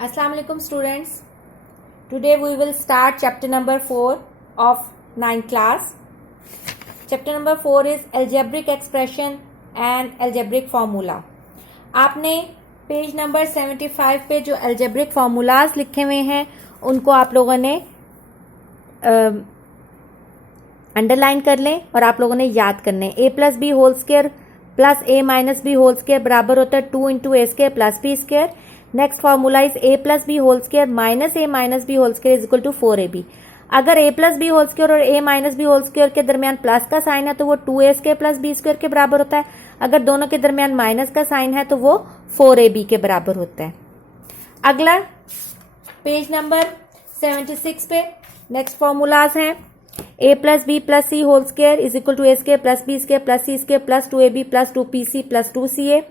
Assalamu alaikum students. Today we will start chapter number 4 of 9th class. Chapter number 4 is algebraic expression and algebraic formula. आपने page number 75 पे जो algebraic formulas लिखे हुए हैं उनको आप लोगों ने अंडरलाइन कर लें और आप लोगों ने याद करने। a plus B whole square plus a minus B whole square बराबर होता है 2 into A square plus B square. Next formula is a plus B whole square minus a minus B whole square is equal to 4ab। अगर a plus B whole square और a minus B whole square के दरमियान plus का sign है तो वो 2a square plus B square के बराबर होता है। अगर दोनों के दरमियान माइनस का साइन है तो वो 4ab के बराबर होता है। अगला पेज नंबर 76 पे नेक्स्ट फॉर्मूलाज हैं a plus B plus C whole square is equal to A square plus B square plus C square plus 2ab plus 2pc plus 2ca।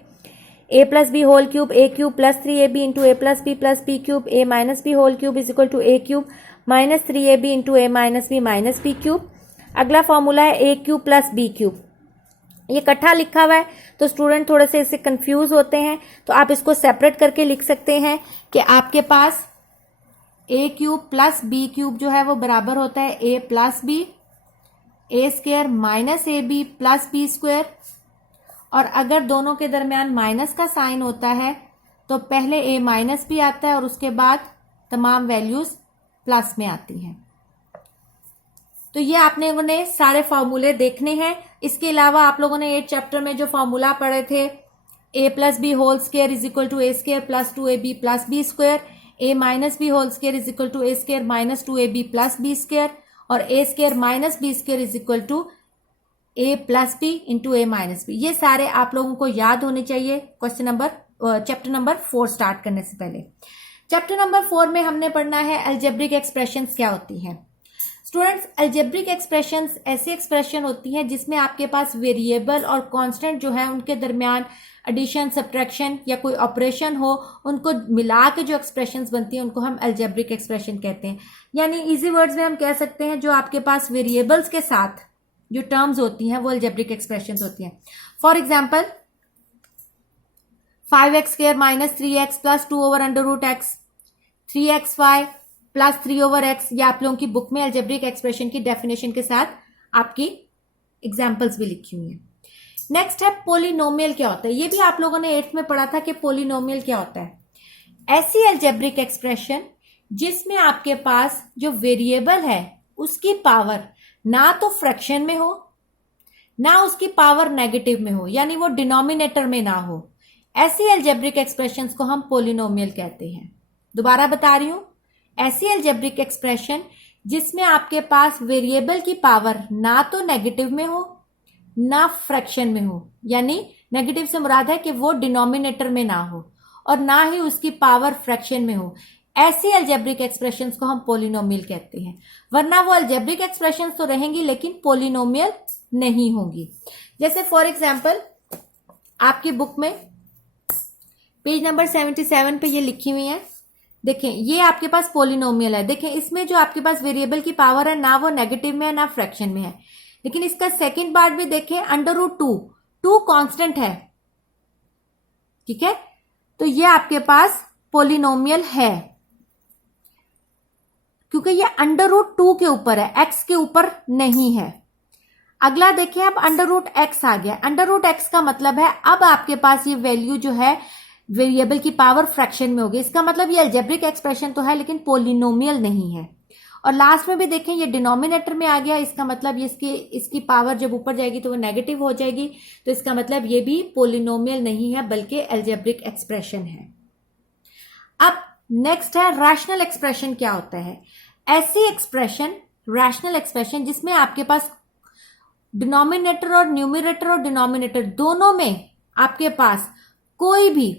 a plus B whole cube A cube plus 3ab into A plus B cube a minus B whole cube is equal to A cube minus 3ab into A minus B cube. अगला formula है A cube plus B cube. ये इकट्ठा लिखा हुआ है तो student थोड़े से इससे कंफ्यूज होते हैं, तो आप इसको सेपरेट करके लिख सकते हैं कि आपके पास A cube plus B cube जो है वो बराबर होता है A plus B A square minus A B plus B square. और अगर दोनों के दरमियान माइनस का साइन होता है तो पहले ए माइनस भी आता है और उसके बाद तमाम वैल्यूज प्लस में आती हैं। तो ये आप लोगों ने सारे फॉर्मूले देखने हैं। इसके अलावा आप लोगों ने 8 चैप्टर में जो फॉर्मूला पढ़े थे a plus B whole square is equal to A square plus 2ab plus B square, a minus B whole square is equal to A square minus 2ab plus B square और a square minus B square is equal to a plus B into A minus B. ये सारे आप लोगों को याद होने चाहिए chapter number 4 start करने से पहले। चैप्टर नंबर 4 में हमने पढ़ना है अलजेब्रिक एक्सप्रेशंस क्या होती हैं। स्टूडेंट्स, अलजेब्रिक एक्सप्रेशंस ऐसी एक्सप्रेशन होती हैं जिसमें आपके पास वेरिएबल और कांस्टेंट जो है उनके दरमियान एडिशन सब्ट्रैक्शन या कोई ऑपरेशन हो, उनको मिला के जो एक्सप्रेशंस बनती हैं उनको हम अलजेब्रिक एक्सप्रेशन कहते हैं। यानी इजी वर्ड्स में हम कह सकते हैं जो आपके पास वेरिएबल्स के साथ जो टर्म्स होती हैं वो अलजेब्रिक एक्सप्रेशंस होती हैं। For example 5x square minus 3x plus 2 over under root X, 3xy plus 3 over X. ये आप लोगों की बुक में अलजेब्रिक एक्सप्रेशन की डेफिनेशन के साथ आपकी एग्जाम्पल्स भी लिखी हुई हैं। नेक्स्ट है पोलिनोमियल क्या होता है। ये भी आप लोगों ने 8th में पढ़ा था कि पोलिनोमियल क्या होता है। ऐसी अलजेब्रिक एक्सप्रेशन जिसमें आपके पास जो वेरिएबल है उसकी पावर ना तो फ्रैक्शन में हो ना उसकी पावर नेगेटिव में हो, यानी वो डिनोमिनेटर में ना हो, ऐसी अलजेब्रिक एक्सप्रेशंस को हम पोलिनोमियल कहते हैं। दोबारा बता रही हूं, ऐसी अलजेब्रिक एक्सप्रेशन जिसमें आपके पास वेरिएबल की पावर ना तो नेगेटिव में हो ना फ्रैक्शन में हो, यानी नेगेटिव से मुराद है कि वो डिनोमिनेटर में ना हो और ना ही उसकी पावर फ्रैक्शन में हो, ऐसी अलजेब्रिक एक्सप्रेशंस को हम पोलिनोमियल कहते हैं। वरना वो अलजेब्रिक एक्सप्रेशंस तो रहेंगी लेकिन पोलिनोमियल नहीं होंगी। जैसे फॉर एग्जांपल आपकी बुक में पेज नंबर 77 पे ये लिखी हुई है। देखें, ये आपके पास पोलिनोमियल है। देखें, इसमें जो आपके पास वेरिएबल की पावर है ना वो नेगेटिव में है ना फ्रैक्शन में है। लेकिन इसका सेकंड पार्ट भी देखें, अंडर रूट 2 कांस्टेंट है, ठीक है, तो ये आपके पास पोलिनोमियल है क्योंकि ये अंडर रूट 2 के ऊपर है, एक्स के ऊपर नहीं है। अगला देखिए, अब अंडर रूट एक्स आ गया। अंडर रूट एक्स का मतलब है अब आपके पास ये वैल्यू जो है वेरिएबल की पावर फ्रैक्शन में होगी। इसका मतलब ये अलजेब्रिक एक्सप्रेशन तो है लेकिन पोलिनोमियल नहीं है। और लास्ट में भी देखें ये डिनोमिनेटर में आ गया, इसका मतलब ये इसकी पावर जब ऊपर जाएगी तो वो नेगेटिव हो जाएगी, तो इसका मतलब ये भी पोलिनोमियल नहीं है बल्कि अलजेब्रिक एक्सप्रेशन है। अब नेक्स्ट है रैशनल एक्सप्रेशन क्या होता है। ऐसी एक्सप्रेशन, रैशनल एक्सप्रेशन जिसमें आपके पास डिनोमिनेटर और न्यूमरेटर और डिनोमिनेटर दोनों में आपके पास कोई भी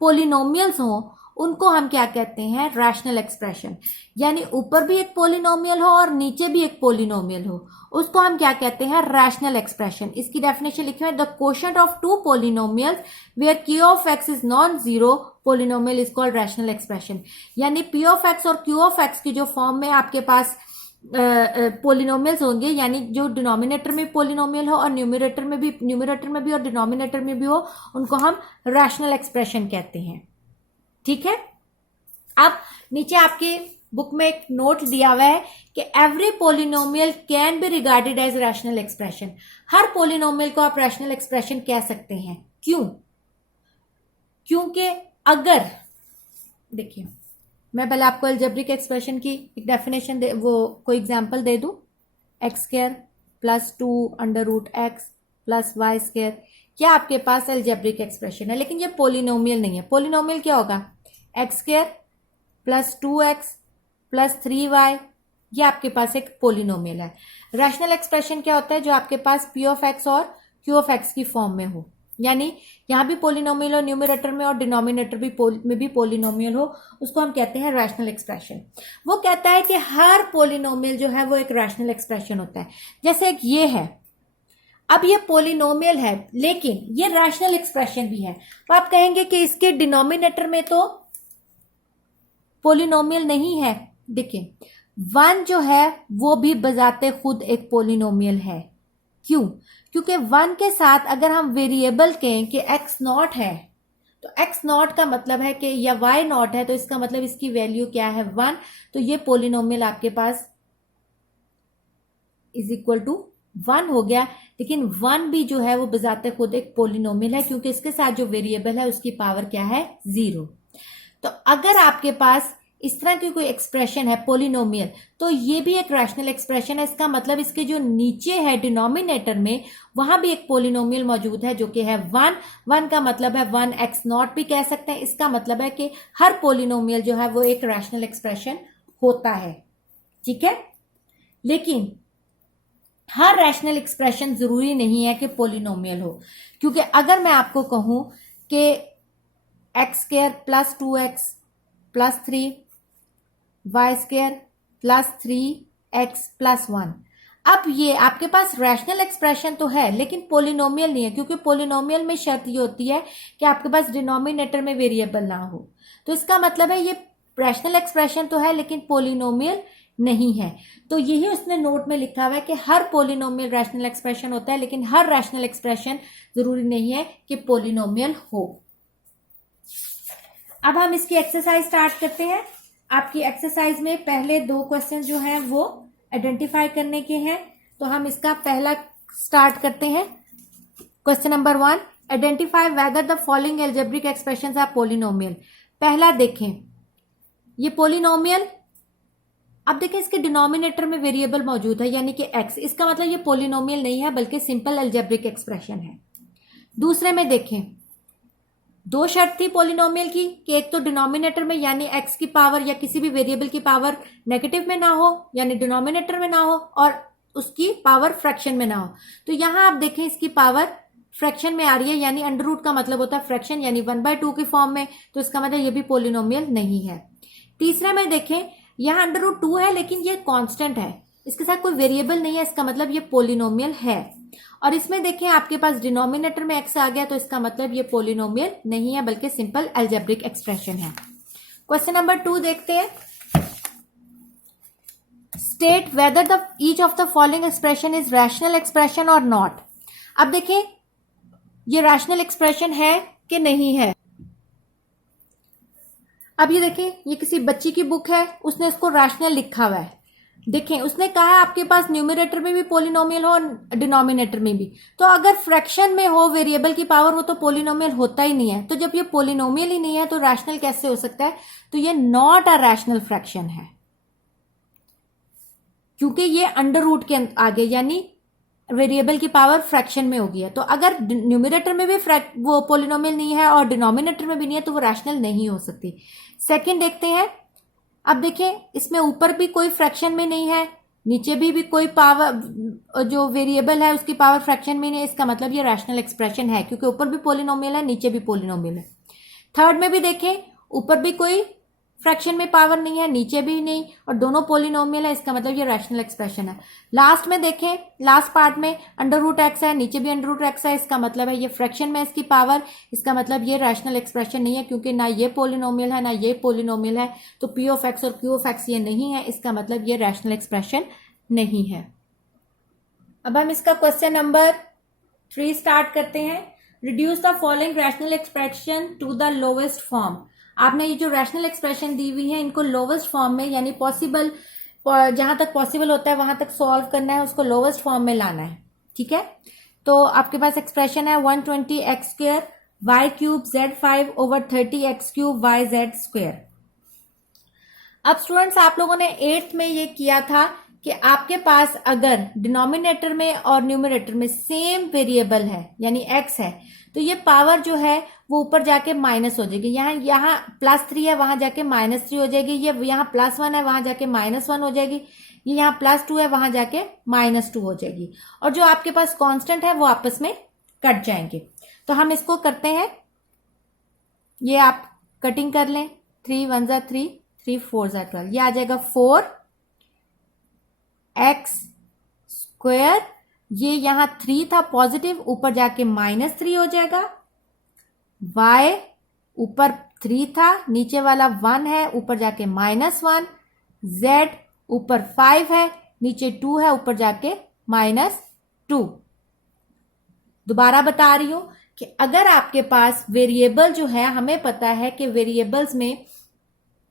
पोलिनोमियल्स हो, उनको हम क्या कहते हैं, रैशनल एक्सप्रेशन। यानी ऊपर भी एक पोलिनोमियल हो और नीचे भी एक पोलिनोमियल हो, उसको हम क्या कहते हैं, रैशनल एक्सप्रेशन। इसकी डेफिनेशन लिखी है, the quotient of two polynomials where Q of X is non zero polynomial is called rational expression. यानी पी ऑफ एक्स और क्यू ऑफ एक्स की जो फॉर्म में आपके पास पोलिनोमियल्स होंगे, यानी जो डिनोमिनेटर में पोलिनोमियल हो और न्यूमरेटर में भी और डिनोमिनेटर में भी हो, उनको हम रैशनल एक्सप्रेशन कहते हैं, ठीक है। अब नीचे आपकी बुक में एक नोट दिया हुआ है कि every polynomial can be regarded as rational expression. हर पोलिनोमियल को आप रैशनल एक्सप्रेशन कह सकते हैं। क्यों? क्योंकि अगर देखिए, मैं पहले आपको अलजेब्रिक एक्सप्रेशन की एक डेफिनेशन कोई एग्जांपल दे दूं। X square plus 2 under root X plus Y square, क्या आपके पास अलजेब्रिक एक्सप्रेशन है, लेकिन ये पोलिनोमियल नहीं है। पोलिनोमियल क्या होगा? X square plus 2x plus 3y, ये आपके पास एक पोलिनोमियल है। रैशनल एक्सप्रेशन क्या होता है? जो आपके पास p ऑफ x और q ऑफ x की फॉर्म में हो, यानी यहां भी पोलिनोमियल हो न्यूमरेटर में और डिनोमिनेटर में भी पोलिनोमियल हो, उसको हम कहते हैं रैशनल एक्सप्रेशन। वो कहता है कि हर पोलिनोमियल जो है वो एक रैशनल एक्सप्रेशन होता है। जैसे एक ये है, अब ये पोलिनोमियल है लेकिन ये रैशनल एक्सप्रेशन भी है, तो आप कहेंगे कि इसके डिनोमिनेटर में तो पोलिनोमियल नहीं है। देखिए, 1 जो है वो भी बजाते खुद एक पोलिनोमियल है। क्यों? क्योंकि 1 के साथ अगर हम वेरिएबल कहें कि x नॉट है, तो x नॉट का मतलब है कि या y नॉट है, तो इसका मतलब इसकी वैल्यू क्या है? 1। तो ये पोलिनोमियल आपके पास इज इक्वल टू 1 हो गया। लेकिन 1 भी जो है वो बजाते खुद एक पोलिनोमियल है, क्योंकि इसके साथ जो वेरिएबल है उसकी पावर क्या है? 0। तो अगर आपके पास इस तरह की कोई एक्सप्रेशन है पोलिनोमियल, तो ये भी एक रैशनल एक्सप्रेशन है। इसका मतलब इसके जो नीचे है डिनोमिनेटर में, वहां भी एक पोलिनोमियल मौजूद है जो कि है 1। 1 का मतलब है 1x नॉट भी कह सकते हैं। इसका मतलब है कि हर पोलिनोमियल जो है वो एक रैशनल एक्सप्रेशन होता है। ठीक है, लेकिन हर रैशनल एक्सप्रेशन जरूरी नहीं है कि पोलिनोमियल हो, क्योंकि अगर मैं आपको कहूं कि x square plus 2x plus 3y square plus 3x plus 1, अब ये आपके पास रैशनल एक्सप्रेशन तो है लेकिन पोलिनोमियल नहीं है, क्योंकि पोलिनोमियल में शर्त ये होती है कि आपके पास डिनोमिनेटर में वेरिएबल ना हो। तो इसका मतलब है ये रैशनल एक्सप्रेशन तो है लेकिन पोलिनोमियल नहीं है। तो यही उसने नोट में लिखा हुआ है कि हर पोलिनोमियल रैशनल एक्सप्रेशन होता है, लेकिन हर रैशनल एक्सप्रेशन जरूरी नहीं है कि पोलिनोमियल हो। अब हम इसकी एक्सरसाइज स्टार्ट करते हैं। आपकी एक्सरसाइज में पहले 2 क्वेश्चन जो हैं वो आइडेंटिफाई करने के हैं, तो हम इसका पहला स्टार्ट करते हैं। Question number 1, identify whether the following algebraic expressions are polynomial. पहला देखें, ये पोलिनोमियल, अब देखें इसके डिनोमिनेटर में वेरिएबल मौजूद है यानी कि x, इसका मतलब ये पोलिनोमियल नहीं है बल्कि सिंपल अलजेब्रिक एक्सप्रेशन है। दूसरे में देखें, 2 शर्त थी पोलिनोमियल की कि एक तो डिनोमिनेटर में यानी x की पावर या किसी भी वेरिएबल की पावर नेगेटिव में ना हो यानी डिनोमिनेटर में ना हो, और उसकी पावर फ्रैक्शन में ना हो। तो यहां आप देखें इसकी पावर फ्रैक्शन में आ रही है, यानी अंडर रूट का मतलब होता है फ्रैक्शन, यानी 1/2 की फॉर्म में, तो इसका मतलब ये भी पोलिनोमियल नहीं है। तीसरे में देखें, यहां अंडर रूट 2 है लेकिन ये कांस्टेंट है, इसके साथ कोई वेरिएबल नहीं है, इसका मतलब ये पोलिनोमियल है। और इसमें देखें आपके पास डिनोमिनेटर में x आ गया, तो इसका मतलब ये पोलिनोमियल नहीं है बल्कि सिंपल अलजेब्रिक एक्सप्रेशन है। क्वेश्चन नंबर 2 देखते हैं। State whether the each of the following expression is rational expression और नॉट। अब देखें ये रैशनल एक्सप्रेशन है कि नहीं है। अब ये देखें, ये किसी बच्ची की बुक है, उसने इसको रैशनल लिखा हुआ है। देखें उसने कहा है आपके पास न्यूमरेटर में भी पोलिनोमियल हो और डिनोमिनेटर में भी, तो अगर फ्रैक्शन में हो वेरिएबल की पावर, वो तो पोलिनोमियल होता ही नहीं है। तो जब ये पोलिनोमियल ही नहीं है तो रैशनल कैसे हो सकता है? तो ये नॉट अ रैशनल फ्रैक्शन है, क्योंकि ये अंडर रूट के आगे यानी वेरिएबल की पावर फ्रैक्शन में होगी है। तो अगर न्यूमरेटर में भी वो पोलिनोमियल नहीं है और डिनोमिनेटर में भी नहीं है तो वो रैशनल नहीं हो सकती। सेकंड देखते हैं। अब देखें इसमें ऊपर भी कोई फ्रैक्शन में नहीं है, नीचे भी कोई पावर जो वेरिएबल है उसकी पावर फ्रैक्शन में नहीं है, इसका मतलब ये रैशनल एक्सप्रेशन है, क्योंकि ऊपर भी पोलिनोमियल है नीचे भी पोलिनोमियल है। थर्ड में भी देखें, ऊपर भी कोई फ्रैक्शन में पावर नहीं है नीचे भी नहीं, और दोनों पोलिनोमियल है, इसका मतलब ये रैशनल एक्सप्रेशन है। लास्ट में देखें, लास्ट पार्ट में अंडर रूट एक्स है, नीचे भी अंडर रूट एक्स है, इसका मतलब है ये फ्रैक्शन में इसकी पावर, इसका मतलब ये रैशनल एक्सप्रेशन नहीं है, क्योंकि ना ये पोलिनोमियल है ना ये पोलिनोमियल है, तो पी ऑफ एक्स और क्यू ऑफ एक्स ये नहीं है, इसका मतलब ये रैशनल एक्सप्रेशन नहीं है। अब हम इसका क्वेश्चन नंबर 3 स्टार्ट करते हैं। Reduce the following rational expression to the lowest form. आपने ये जो रैशनल एक्सप्रेशन दी हुई है इनको लोवेस्ट फॉर्म में यानी पॉसिबल, जहां तक पॉसिबल होता है वहां तक सॉल्व करना है, उसको लोवेस्ट फॉर्म में लाना है। ठीक है, तो आपके पास एक्सप्रेशन है 120 X square Y cube z5 over 30 X cube Y Z square. अब स्टूडेंट्स आप लोगों ने 8th में ये किया था कि आपके पास अगर डिनोमिनेटर में और न्यूमरेटर में सेम वेरिएबल है यानी x है, तो ये पावर जो है वो ऊपर जाके माइनस हो जाएगी। यहाँ +3 है, वहां जाके -3 हो जाएगी। ये यहाँ +1 है, वहां जाके -1 हो जाएगी। ये यहाँ +2 है, वहां जाके -2 हो जाएगी। और जो आपके पास कांस्टेंट है वो आपस में कट जाएंगे। तो हम इसको करते हैं, ये आप कटिंग कर लें, 3 1 जा 3, 3 4 जा 12, ये आ जाएगा 4x स्क्वायर। ये यहां 3 था पॉजिटिव, ऊपर जाके -3 हो जाएगा। y ऊपर 3 था, नीचे वाला 1 है, ऊपर जाके -1। z ऊपर 5 है, नीचे 2 है, ऊपर जाके -2। दोबारा बता रही हूं कि अगर आपके पास वेरिएबल जो है, हमें पता है कि वेरिएबल्स में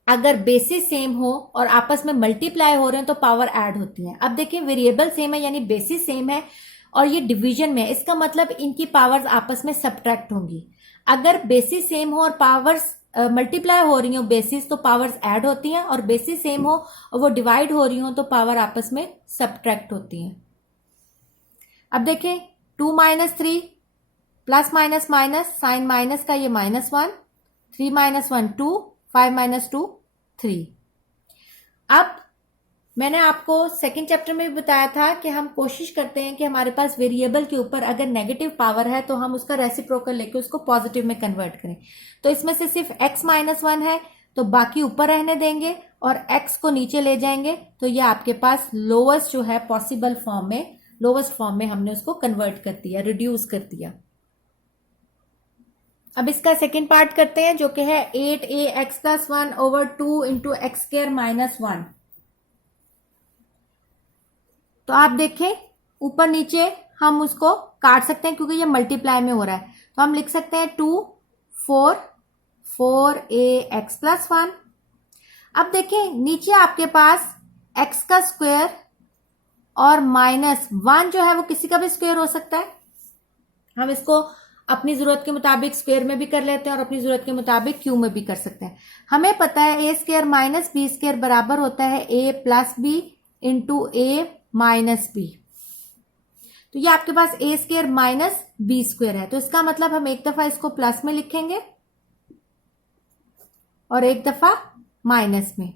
अगर बेसिस सेम हो और आपस में मल्टीप्लाई हो रहे हैं तो पावर ऐड होती है। अब देखिए वेरिएबल सेम है यानी बेसिस सेम है और ये डिवीजन में है, इसका मतलब इनकी पावर्स आपस में सब्ट्रैक्ट होंगी। अगर बेसिस सेम हो और पावर्स मल्टीप्लाई हो रही हो बेसिस, तो पावर्स ऐड होती हैं, और बेसिस सेम हो और वो डिवाइड हो रही हो तो पावर आपस में सब्ट्रैक्ट होती हैं। अब देखिए 2 - 3 plus minus minus, sign minus का ये -1, 3 - 1 2, 5 - 2 3। अब मैंने आपको सेकंड चैप्टर में भी बताया था कि हम कोशिश करते हैं कि हमारे पास वेरिएबल के ऊपर अगर नेगेटिव पावर है तो हम उसका रेसिप्रोकल लेके उसको पॉजिटिव में कन्वर्ट करें। तो इसमें से सिर्फ x - 1 है तो बाकी ऊपर रहने देंगे और x को नीचे ले जाएंगे, तो ये आपके पास लोवेस्ट जो है पॉसिबल फॉर्म में, लोवेस्ट फॉर्म में हमने उसको कन्वर्ट कर दिया, रिड्यूस कर दिया। अब इसका सेकेंड पार्ट करते हैं जो कि है 8ax + 1 ओवर 2 × x² - 1। तो आप देखें ऊपर नीचे हम उसको काट सकते हैं क्योंकि ये मल्टीप्लाई में हो रहा है, तो हम लिख सकते हैं 2 4 4ax + 1। अब देखें नीचे आपके पास x का स्क्वायर और -1 जो है वो किसी का भी स्क्वायर हो सकता है। हम इसको अपनी जरूरत के मुताबिक स्क्वायर में भी कर लेते हैं और अपनी जरूरत के मुताबिक क्यू में भी कर सकते हैं। हमें पता है a² - b² बराबर होता है a + b × a - b। तो ये आपके पास a² - b² है, तो इसका मतलब हम एक दफा इसको प्लस में लिखेंगे और एक दफा माइनस में।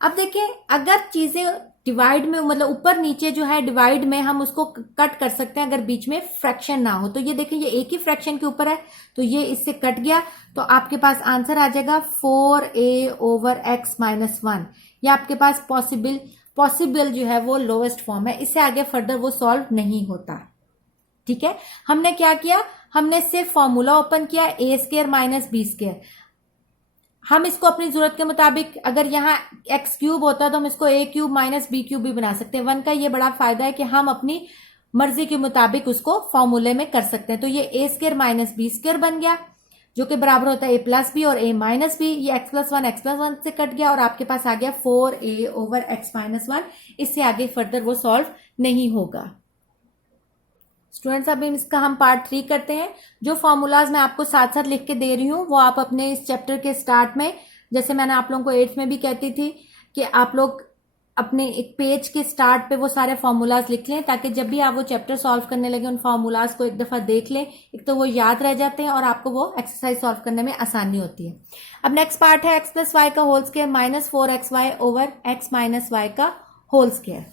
अब देखिए अगर चीजें डिवाइड में, मतलब ऊपर नीचे जो है डिवाइड में, हम उसको कट कर सकते हैं अगर बीच में फ्रैक्शन ना हो। तो ये देखिए ये एक ही फ्रैक्शन के ऊपर है तो ये इससे कट गया, तो आपके पास आंसर आ जाएगा 4a/x - 1। ये आपके पास पॉसिबल जो है वो लोवेस्ट फॉर्म है, इससे आगे फर्दर वो सॉल्व नहीं होता। ठीक है, हमने क्या किया, हमने सिर्फ फॉर्मूला ओपन किया a² - b²। हम इसको अपनी जरूरत के मुताबिक, अगर यहाँ x³ होता तो हम इसको a³ - b³ भी बना सकते हैं। 1 का ये बड़ा फायदा है कि हम अपनी मर्जी के मुताबिक उसको फॉर्मूले में कर सकते हैं। तो ये a² - b² बन गया जो कि बराबर होता है a + b और a - b। ये x + 1 से कट गया और आपके पास आ गया 4a/x - 1। इससे आगे फर्दर वो सॉल्व नहीं होगा। स्टूडेंट्स अब इसका हम पार्ट 3 करते हैं। जो फॉर्मूलाज मैं आपको साथ साथ लिख के दे रही हूँ वो आप अपने इस चैप्टर के स्टार्ट में, जैसे मैंने आप लोगों को 8th में भी कहती थी कि आप लोग अपने एक पेज के स्टार्ट पे वो सारे फॉर्मूलाज लिख लें ताकि जब भी आप वो चैप्टर सॉल्व करने लगे उन फॉर्मूलाज को एक दफा देख लें, एक तो वो याद रह जाते हैं और आपको वो एक्सरसाइज सॉल्व करने में आसानी होती है। अब नेक्स्ट पार्ट है x + y का whole square -4xy over x - y का होल स्क्वायर।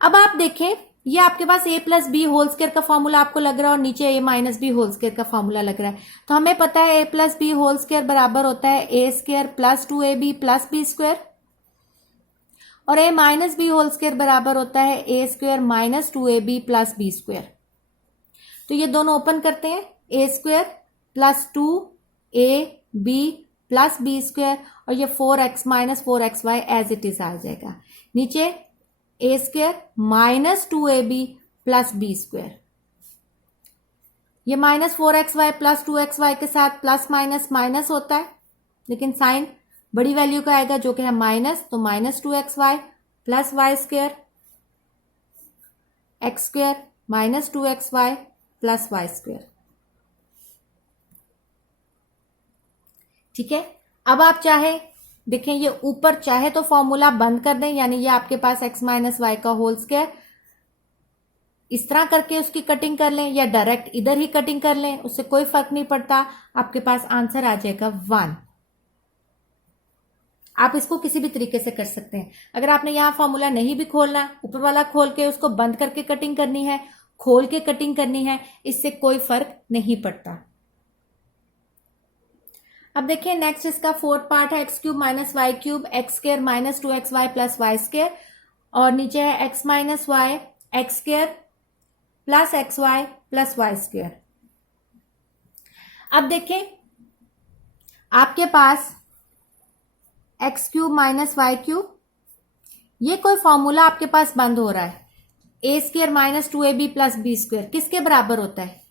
अब आप देखें ये आपके पास a + b होल स्क्वायर का फॉर्मूला आपको लग रहा है और नीचे a - b होल स्क्वायर का फॉर्मूला लग रहा है। तो हमें पता है a + b होल स्क्वायर बराबर होता है a² + 2ab + b² और a - b होल स्क्वायर बराबर होता है a² - 2ab + b²। तो ये दोनों ओपन करते हैं, a² + 2ab + b² और ये 4x - 4xy as it is आ जाएगा। नीचे a² - 2ab + b²। ये -4xy प्लस 2xy के साथ प्लस माइनस माइनस होता है, लेकिन साइन बड़ी वैल्यू का आएगा जो कि है माइनस, तो -2xy plus Y square X square -2xy plus Y square. ठीक है, अब आप चाहे देखें ये ऊपर चाहे तो फॉर्मूला बंद कर दें, यानी ये आपके पास x माइनस वाई का होल स्क्वायर, इस तरह करके उसकी कटिंग कर लें या डायरेक्ट इधर ही कटिंग कर लें, उससे कोई फर्क नहीं पड़ता, आपके पास आंसर आ जाएगा 1। आप इसको किसी भी तरीके से कर सकते हैं। अगर आपने यहां फॉर्मूला नहीं भी खोलना, ऊपर वाला खोल के उसको बंद करके कटिंग करनी है, खोल के कटिंग करनी है, इससे कोई फर्क नहीं पड़ता। अब देखिए नेक्स्ट इसका फोर्थ पार्ट है x cube minus Y cube X square minus 2xy plus Y square, और नीचे है x minus Y X square plus X Y plus Y square. अब देखें आपके पास x cube minus Y cube, ये कोई फॉर्मूला आपके पास बंद हो रहा है, a square minus 2ab plus B square किसके बराबर होता है,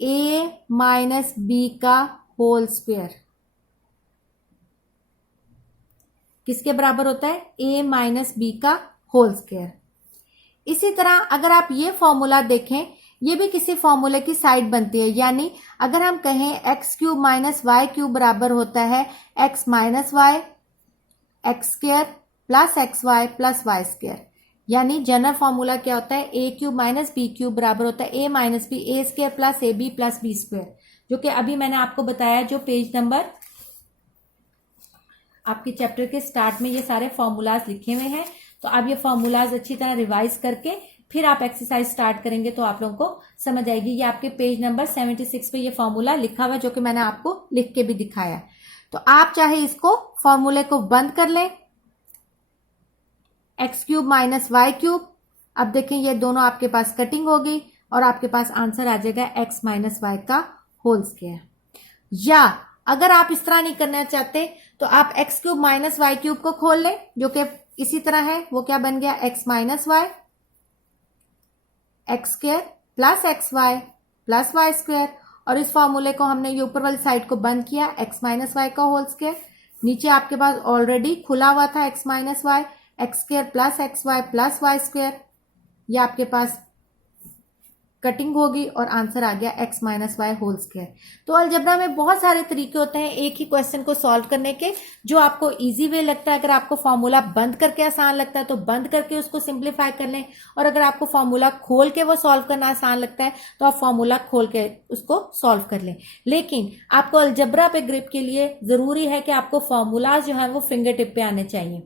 a माइनस बी का होल स्क्वायर। किसके बराबर होता है, a माइनस बी का होल स्क्वायर। इसी तरह अगर आप ये फॉर्मूला देखें, ये भी किसी फॉर्मूले की साइड बनती है, यानी अगर हम कहें X cube minus Y cube बराबर होता है X minus Y X square plus X Y plus Y square, यानी जनरल फॉर्मूला क्या होता है, A cube minus B cube बराबर होता है A minus B A square plus A B plus B square, जो कि अभी मैंने आपको बताया, जो पेज नंबर आपके चैप्टर के स्टार्ट में ये सारे फॉर्मूलाज लिखे हुए हैं। तो आप ये फॉर्मूलाज अच्छी तरह रिवाइज करके फिर आप एक्सरसाइज स्टार्ट करेंगे तो आप लोगों को समझ आएगी। ये आपके पेज नंबर 76 पे ये फॉर्मूला लिखा हुआ है, जो कि मैंने आपको लिख के भी दिखाया। तो आप चाहे इसको फॉर्मूले को बंद कर लें, X cube minus Y cube, अब देखें ये दोनों आपके पास कटिंग होगी और आपके पास आंसर आ जाएगा एक्स माइनस वाई का होल स्क्वायर। या अगर आप इस तरह नहीं करना चाहते तो आप X cube minus Y cube को खोल लें, जो कि इसी तरह है, वो क्या बन गया, X minus Y X square plus X Y plus Y square, और इस फॉर्मूले को हमने ये ऊपर वाली साइड को बंद किया, एक्स माइनस वाई का होल स्क्वायर। नीचे आपके पास ऑलरेडी खुला हुआ था X minus Y X square plus X Y plus Y square, ये आपके पास कटिंग होगी और आंसर आ गया X minus Y whole square. तो अलजेब्रा में बहुत सारे तरीके होते हैं एक ही क्वेश्चन को सॉल्व करने के, जो आपको इजी वे लगता है। अगर आपको फॉर्मूला बंद करके आसान लगता है तो बंद करके उसको सिंप्लीफाई कर लें, और अगर आपको फॉर्मूला खोल के वो सॉल्व करना आसान लगता है तो आप फॉर्मूला खोल के उसको सॉल्व कर लें। लेकिन आपको अलजेब्रा पे ग्रिप के लिए जरूरी है कि आपको फॉर्मूलाज जो है वो फिंगर टिप पे आने चाहिए।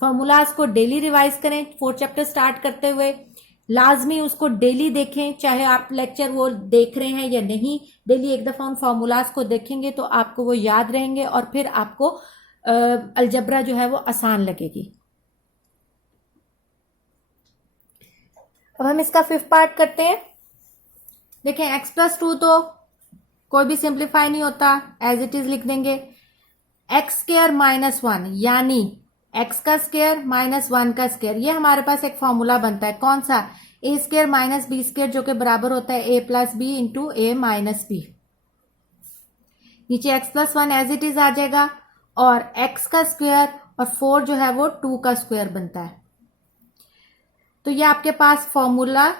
फॉर्मूलाज को डेली रिवाइज करें, 4th चैप्टर स्टार्ट करते हुए लाजमी उसको डेली देखें, चाहे आप लेक्चर वो देख रहे हैं या नहीं, डेली एक दफा उन फॉर्मूलाज को देखेंगे तो आपको वो याद रहेंगे और फिर आपको अलजबरा जो है वो आसान लगेगी। अब हम इसका 5th पार्ट करते हैं। देखें x प्लस 2 तो कोई भी सिंप्लीफाई नहीं होता, एज इट इज लिख देंगे। एक्स स्क्वायर माइनस 1 यानी x का स्क्वायर माइनस 1 का स्क्वायर, ये हमारे पास एक फॉर्मूला बनता है, कौन सा, A square minus B square, जो कि बराबर होता है A plus B into A minus B. नीचे x plus 1 as it is आ जाएगा, और x का स्क्वायर और 4 जो है वो 2 का स्क्वायर बनता है। तो ये आपके पास फॉर्मूला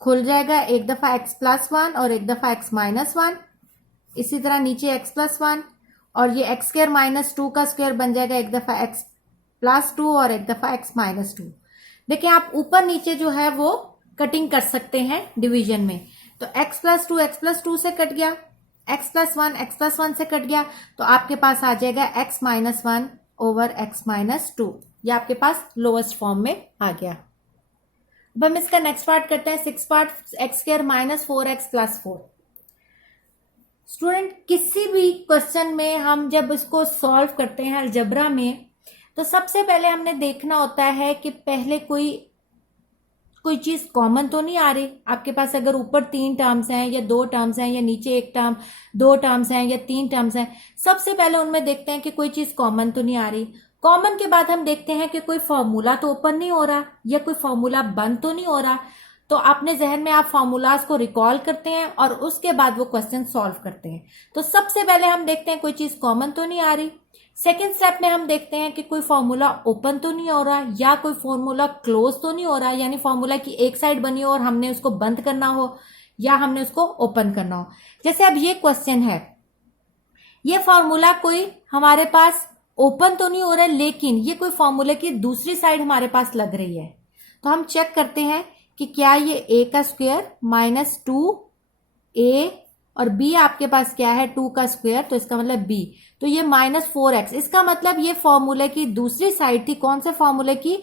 खुल जाएगा, एक दफा x प्लस 1 और एक दफा x माइनस 1, इसी तरह नीचे x प्लस 1 और ये x स्क्वायर माइनस 2 का स्क्वायर बन जाएगा, एक दफा x प्लस 2 और एक दफा x माइनस 2। देखिए आप ऊपर नीचे जो है वो कटिंग कर सकते हैं डिवीजन में, तो x प्लस 2 से कट गया, x प्लस 1 से कट गया, तो आपके पास आ जाएगा x minus 1 over x minus 2, ये आपके पास लोएस्ट फॉर्म में आ गया। अब हम इसका नेक्स्ट पार्ट करते हैं, 6th part, x square minus 4x plus 4। Student किसी भी क्वेश्चन में हम जब इसको सॉल्व करते हैं अलजेब्रा में, तो सबसे पहले हमने देखना होता है कि पहले कोई चीज कॉमन तो नहीं आ रही आपके पास। अगर ऊपर 3 टर्म्स हैं या 2 टर्म्स हैं या नीचे 1 टर्म, 2 टर्म्स हैं या 3 टर्म्स हैं, सबसे पहले उनमें देखते हैं कि कोई चीज कॉमन तो नहीं आ रही। कॉमन के बाद हम देखते हैं कि कोई फॉर्मूला तो ओपन नहीं हो रहा या कोई फॉर्मूला बंद तो नहीं हो रहा। तो अपने जहन में आप फॉर्मूलाज को रिकॉल करते हैं और उसके बाद वो क्वेश्चन सॉल्व करते हैं। तो सबसे पहले हम देखते हैं कोई चीज कॉमन तो नहीं आ रही। सेकेंड स्टेप में हम देखते हैं कि कोई फॉर्मूला ओपन तो नहीं हो रहा या कोई फॉर्मूला क्लोज तो नहीं हो रहा, यानी फॉर्मूला की एक साइड बनी हो और हमने उसको बंद करना हो या हमने उसको ओपन करना हो। जैसे अब ये क्वेश्चन है, ये फॉर्मूला कोई हमारे पास ओपन तो नहीं हो रहा है लेकिन ये कोई फॉर्मूले की दूसरी साइड हमारे पास लग रही है। तो हम चेक करते हैं कि क्या ये ए का स्क्वायर माइनस 2a और b आपके पास क्या है 2 का स्क्वायर, तो इसका मतलब b, तो ये माइनस 4x, इसका मतलब ये फॉर्मूले की दूसरी साइड थी। कौन से फॉर्मूले की?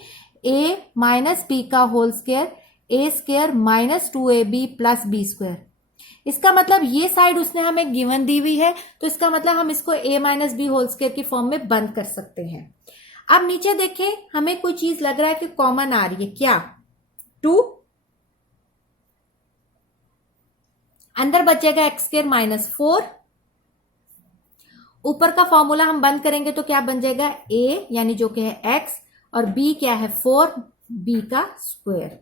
a माइनस b का whole square, a square minus 2ab plus b square. इसका मतलब ये साइड उसने हमें गिवन दी हुई है, तो इसका मतलब हम इसको a minus B whole square की फॉर्म में बंद कर सकते हैं। अब नीचे देखें, हमें कोई चीज लग रहा है कि कॉमन आ रही है, क्या? 2, अंदर बचेगा एक्स स्क्वायर माइनस 4, ऊपर का फॉर्मूला हम बंद करेंगे तो क्या बन जाएगा? a यानी जो कि है x और b क्या है 4, b का स्क्वायर।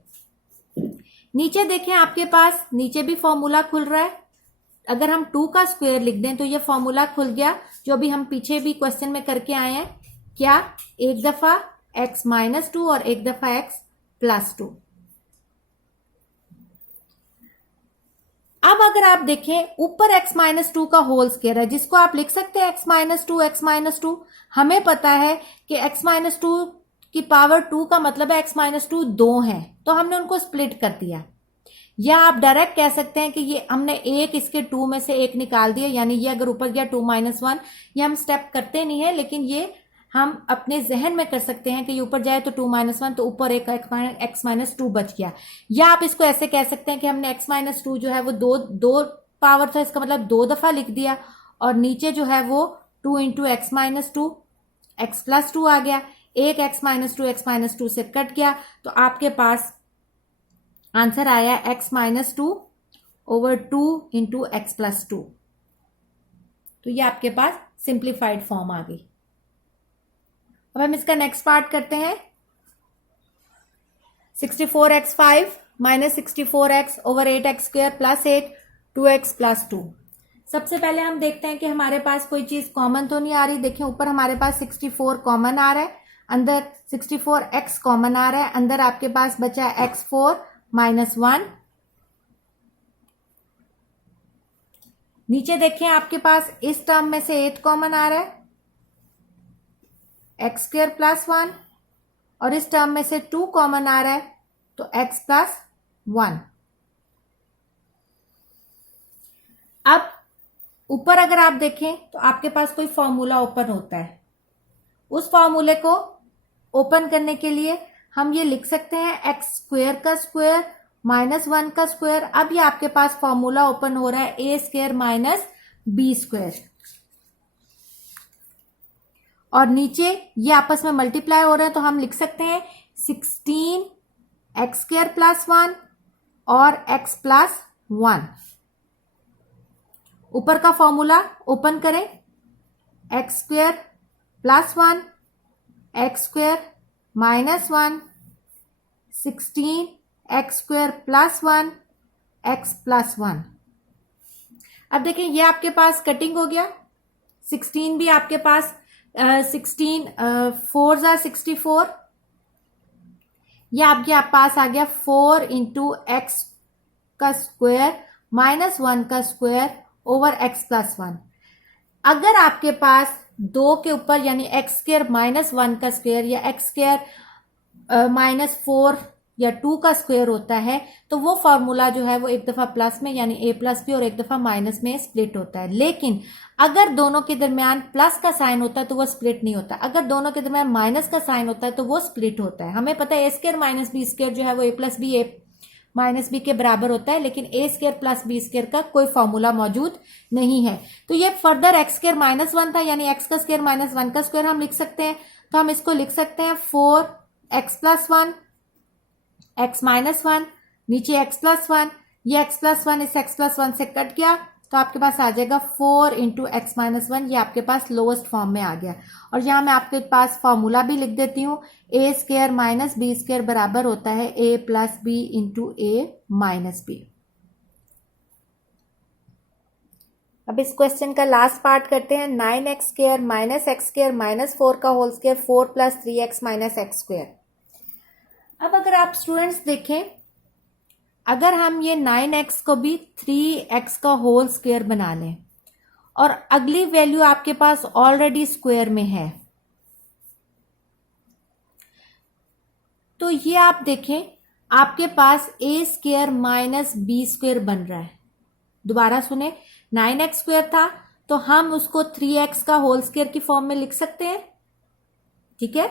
नीचे देखें, आपके पास नीचे भी फॉर्मूला खुल रहा है। अगर हम 2 का स्क्वायर लिख दें तो ये फॉर्मूला खुल गया जो भी हम पीछे भी क्वेश्चन में करके आए हैं। क्या? एक दफा x माइनस 2 और एक दफा x प्लस 2। अब अगर आप देखें, ऊपर x माइनस 2 का होल स्क्वायर है जिसको आप लिख सकते हैं x माइनस 2 x माइनस 2। हमें पता है कि x माइनस 2 की पावर 2 का मतलब है x माइनस 2 2 है, तो हमने उनको स्प्लिट कर दिया। या आप डायरेक्ट कह सकते हैं कि ये हमने एक इसके 2 में से एक निकाल दिया, यानी ये अगर ऊपर गया 2 माइनस 1, ये हम स्टेप करते नहीं है लेकिन ये हम अपने जहन में कर सकते हैं कि ये ऊपर जाए तो 2 माइनस 1, तो ऊपर एक x माइनस 2 बच गया। या आप इसको ऐसे कह सकते हैं कि हमने x माइनस 2 जो है वो दो पावर था, इसका मतलब 2 दफा लिख दिया, और नीचे जो है वो 2 into x minus 2 x plus 2 आ गया। एक x माइनस 2 से कट गया, तो आपके पास आंसर आया x minus 2 over 2 into x plus 2। तो ये आपके पास सिंप्लीफाइड फॉर्म आ गई। अब हम इसका नेक्स्ट पार्ट करते हैं। 64x5 minus 64x over 8x square plus 8 2x plus 2। सबसे पहले हम देखते हैं कि हमारे पास कोई चीज कॉमन तो नहीं आ रही। देखिए, ऊपर हमारे पास 64 कॉमन आ रहा है, अंदर 64x कॉमन आ रहा है, अंदर आपके पास बचा है x4 माइनस 1। नीचे देखें, आपके पास इस टर्म में से 8 कॉमन आ रहा है, एक्स स्क्वायर प्लस 1, और इस टर्म में से 2 कॉमन आ रहा है तो x प्लस 1। अब ऊपर अगर आप देखें तो आपके पास कोई फॉर्मूला ओपन होता है, उस फॉर्मूले को ओपन करने के लिए हम ये लिख सकते हैं एक्स स्क्वायर का स्क्वायर माइनस 1 का स्क्वायर। अब ये आपके पास फॉर्मूला ओपन हो रहा है A square minus B square, और नीचे ये आपस में मल्टीप्लाई हो रहे हैं, तो हम लिख सकते हैं 16 एक्स स्क्वायर प्लस 1 और x प्लस 1। ऊपर का फॉर्मूला ओपन करें, x square plus 1 x square minus 1 16 x square plus 1 x plus 1। अब देखिए, ये आपके पास कटिंग हो गया, 16 भी आपके पास 16 4 जा 64, यह आपके पास आ गया 4 इंटू एक्स का स्क्वायर माइनस 1 का स्क्वायर ओवर एक्स प्लस 1। अगर आपके पास 2 के ऊपर यानी एक्स स्क्वायर माइनस 1 का स्क्वायर या एक्स स्क्वायर माइनस 4 या 2 का स्क्वायर होता है, तो वो फॉर्मूला जो है वो एक दफा प्लस में यानी a प्लस बी और एक दफा माइनस में स्प्लिट होता है। लेकिन अगर दोनों के दरमियान प्लस का साइन होता है तो वो स्प्लिट नहीं होता, अगर दोनों के दरमियान माइनस का साइन होता है तो वो स्प्लिट होता है। हमें पता है A square minus B square जो है वो a plus B A minus B के बराबर होता है, लेकिन A square plus B square का कोई फॉर्मूला मौजूद नहीं है। तो ये फर्दर एक्स स्क्वायर माइनस 1 था, यानी एक्स का स्क्वायर माइनस 1 का स्क्वायर हम लिख सकते हैं। तो हम इसको लिख सकते हैं 4 एक्स प्लस 1 एक्स माइनस 1, नीचे एक्स प्लस 1, ये एक्स प्लस 1 इस एक्स प्लस 1 से कट गया, तो आपके पास आ जाएगा 4 इंटू एक्स माइनस 1, ये आपके पास लोएस्ट फॉर्म में आ गया। और यहाँ मैं आपके पास फॉर्मूला भी लिख देती हूँ, A square minus B square बराबर होता है A plus B into A minus B. अब इस क्वेश्चन का लास्ट पार्ट करते हैं। 9x square minus X square minus 4 का whole square 4 plus 3x minus X square. अब अगर आप स्टूडेंट्स देखें, अगर हम ये 9x को भी 3x का होल स्क्वायर बना लें और अगली वैल्यू आपके पास ऑलरेडी स्क्वायर में है, तो ये आप देखें आपके पास ए स्क्वायर माइनस बी स्क्वायर बन रहा है। दोबारा सुने, 9x स्क्वायर था तो हम उसको 3x का होल स्क्वायर की फॉर्म में लिख सकते हैं, ठीक है।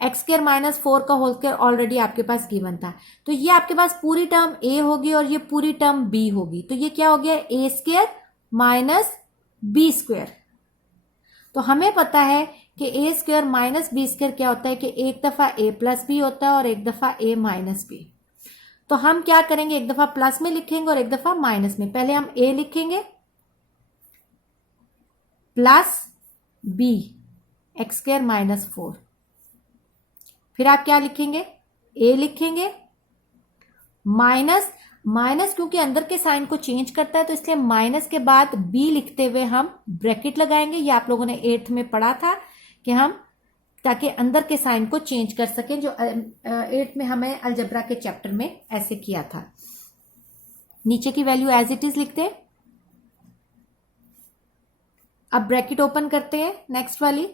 एक्स स्क्वायर माइनस 4 का होल स्क्वायर ऑलरेडी आपके पास गिवन था, तो ये आपके पास पूरी टर्म a होगी और ये पूरी टर्म b होगी, तो ये क्या हो गया, ए स्क्वायर माइनस बी स्क्वायर। तो हमें पता है कि ए स्क्वायर माइनस बी स्क्वायर क्या होता है कि एक दफा a प्लस बी होता है और एक दफा a माइनस बी। तो हम क्या करेंगे, एक दफा प्लस में लिखेंगे और एक दफा माइनस में। पहले हम a लिखेंगे plus b x square minus 4, फिर आप क्या लिखेंगे, a लिखेंगे माइनस माइनस, क्योंकि अंदर के साइन को चेंज करता है तो इसलिए माइनस के बाद b लिखते हुए हम ब्रैकेट लगाएंगे। ये आप लोगों ने 8th में पढ़ा था कि हम ताकि अंदर के साइन को चेंज कर सकें, जो 8th में हमें अलजबरा के चैप्टर में ऐसे किया था। नीचे की वैल्यू एज इट इज लिखते हैं। अब ब्रैकेट ओपन करते हैं, नेक्स्ट वाली।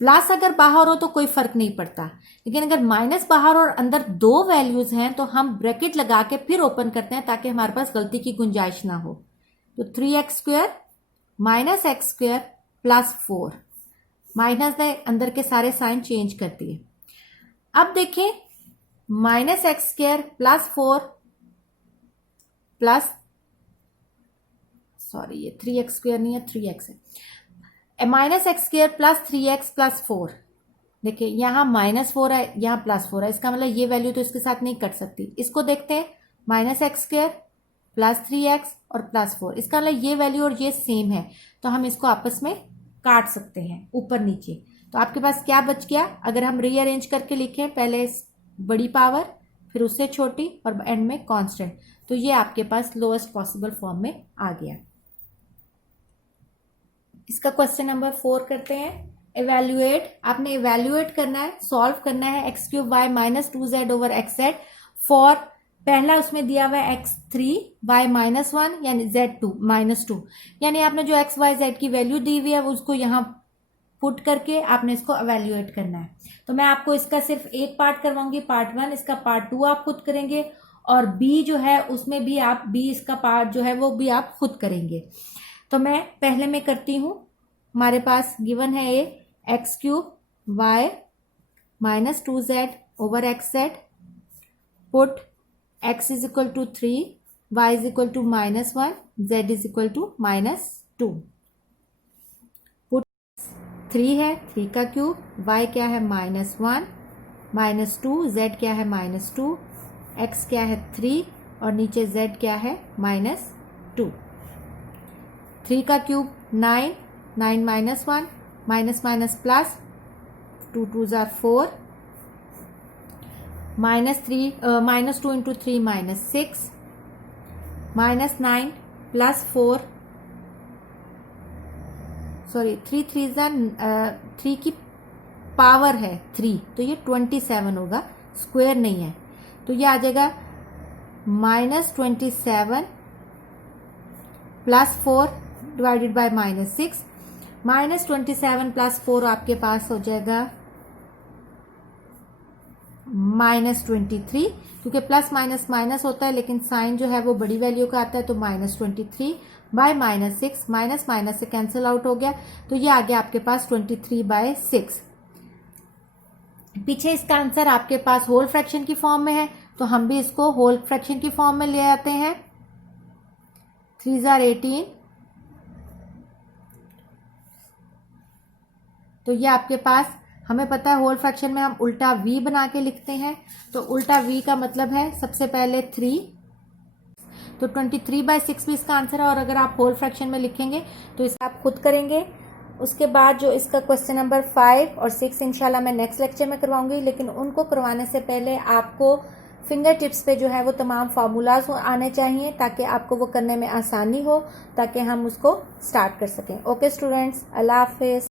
प्लस अगर बाहर हो तो कोई फर्क नहीं पड़ता, लेकिन अगर माइनस बाहर और अंदर दो वैल्यूज हैं तो हम ब्रैकेट लगा के फिर ओपन करते हैं ताकि हमारे पास गलती की गुंजाइश ना हो। तो 3x square minus X square plus 4, minus ने अंदर के सारे साइन चेंज कर दिए। अब देखें, minus X square plus 4 plus, sorry ये 3x स्क्वायर नहीं है 3x है, minus X square plus 3x plus 4। देखिए यहाँ माइनस 4 है, यहाँ प्लस 4 है, इसका मतलब ये वैल्यू तो इसके साथ नहीं कट सकती। इसको देखते हैं, minus X square plus 3x और प्लस 4, इसका मतलब ये वैल्यू और ये सेम है, तो हम इसको आपस में काट सकते हैं ऊपर नीचे। तो आपके पास क्या बच गया, अगर हम रीअरेंज करके लिखें, पहले बड़ी पावर फिर उससे छोटी और एंड में कांस्टेंट, तो ये आपके पास लोएस्ट पॉसिबल फॉर्म में आ गया। इसका क्वेश्चन नंबर 4 करते हैं। इवेल्युएट, आपने इवेल्युएट करना है, सॉल्व करना है X cube Y minus 2z over X Z for, पहला उसमें दिया हुआ है x3 y माइनस 1 यानी z2 माइनस 2, यानी आपने जो x y z की वैल्यू दी हुई है उसको यहाँ पुट करके आपने इसको इवेल्युएट करना है। तो मैं आपको इसका सिर्फ एक पार्ट करवाऊंगी, पार्ट 1, इसका पार्ट 2 आप खुद करेंगे और b जो है उसमें भी आप b इसका पार्ट जो है वो भी आप खुद करेंगे। तो मैं पहले में करती हूँ, हमारे पास गिवन है ये X cube Y minus 2z over X Z, put x is equal to 3, y is equal to minus 1, z is equal to minus 2। Put 3 है, 3 का क्यूब, y क्या है माइनस 1 माइनस 2, z क्या है माइनस 2, x क्या है 3 और नीचे z क्या है माइनस 2। 3 का cube 9, 9 minus 1 minus minus plus, 2 2 jar 4, minus 3 minus 2 into 3 minus 6, minus 9 plus 4, sorry 3 3 jar 3 की पावर है 3, तो ये 27 होगा, स्क्वायर नहीं है, तो ये आ जाएगा minus 27 plus 4 divided by minus 6, minus 27 plus 4 आपके पास हो जाएगा माइनस 23, क्योंकि प्लस माइनस माइनस होता है लेकिन साइन जो है वो बड़ी वैल्यू का आता है, तो minus 23 bye minus 6, minus minus से कैंसिल आउट हो गया, तो ये आ गया आपके पास 23 बाय 6। पीछे इसका आंसर आपके पास होल फ्रैक्शन की फॉर्म में है, तो हम भी इसको होल फ्रैक्शन की फॉर्म में ले आते हैं। 3 जार 18, तो ये आपके पास, हमें पता है होल फ्रैक्शन में हम उल्टा v बना के लिखते हैं, तो उल्टा v का मतलब है सबसे पहले 3, तो 23/6 भी इसका आंसर है। और अगर आप होल फ्रैक्शन में लिखेंगे तो इसे आप खुद करेंगे। उसके बाद जो इसका क्वेश्चन नंबर 5 और 6 इंशाल्लाह मैं नेक्स्ट लेक्चर में करवाऊंगी, लेकिन उनको करवाने से पहले आपको फिंगर टिप्स पे जो है वो तमाम फार्मूलाज आने चाहिए, ताकि आपको वो करने में आसानी हो, ताकि हम उसको स्टार्ट कर सकें। ओके स्टूडेंट्स, अल्लाह हाफिज़।